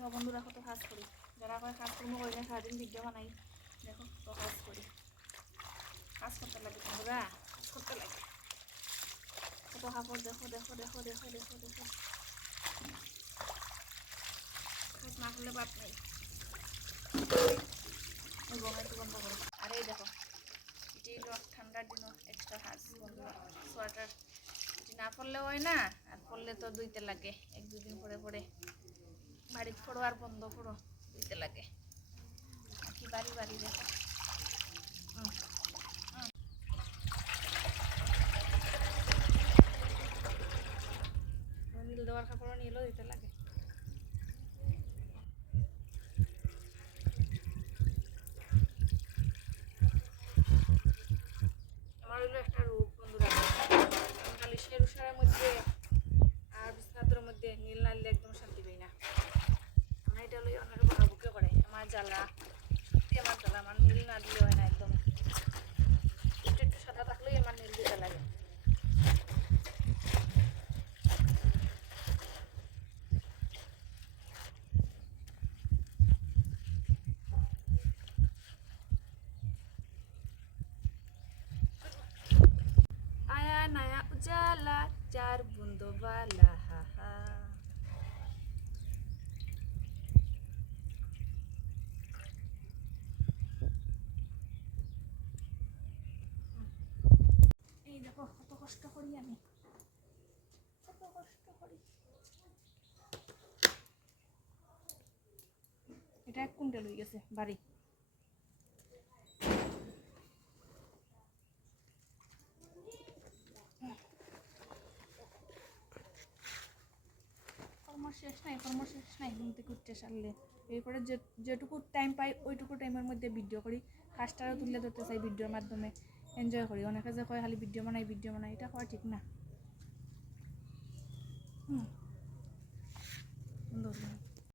দেখো বন্ধুরা কত কাজ করি, যারা কয় কাজকর্ম করি না সারাদিন ভিডিও বানাই, দেখো কত কাজ করি। কাজ করতে লাগে বন্ধুরা, কাজ করতে লাগে। কত কাপড় দেখো দেখো দেখো দেখো দেখো দেখো, কাজ না করলে বাদ নেই। বন্ধ করো। আর এই দেখো এটি হলো ঠান্ডার দিনও এক্সট্রা কাজ বন্ধুরা, সোয়েটার এটি না পরলেও হয় না, আর পরলে তো ধুইতে লাগে, 1-2 দিন পরে পরে বাড়িতে পড়ো আর বন্ধ পড়ো ধুইতে লাগে। কি বাড়ি বাড়ি দেখো, নীল দেওয়ার কাপড়ও নীলও দিতে লাগে। আমার হইলো একটা রোগ বন্ধুরা, খালি শেরুসারের মধ্যে আর বিছনাতের মধ্যে নীল নাড়লে একদম শান্তি পাই না। আমার এটা লই অনেক বকাবকি করে, আমার জ্বালা, সত্যি আমার জ্বালা। আমার নীল না দিলে হয় না, একদম একটু একটু সাদা থাকলেই আমার নীল দিতে লাগে। आया नया उजाला 4 बूंदों वाला, हा हा। এই দেখো কত কষ্ট করি আমি, কত কষ্ট করি। এটা 1 কুইন্টাল হয়ে গেছে বাড়ি। কর্ম শেষ নাই ঘুম থেকে উঠতে সারলে। এরপরে যেটুকু টাইম পাই ওইটুকু টাইমের মধ্যে ভিডিও করি, কাজটারও তুলে ধরতে চাই ভিডিওর মাধ্যমে, এনজয় করি। অনেকে যে কয় খালি ভিডিও বানাই, এটা হওয়া ঠিক না।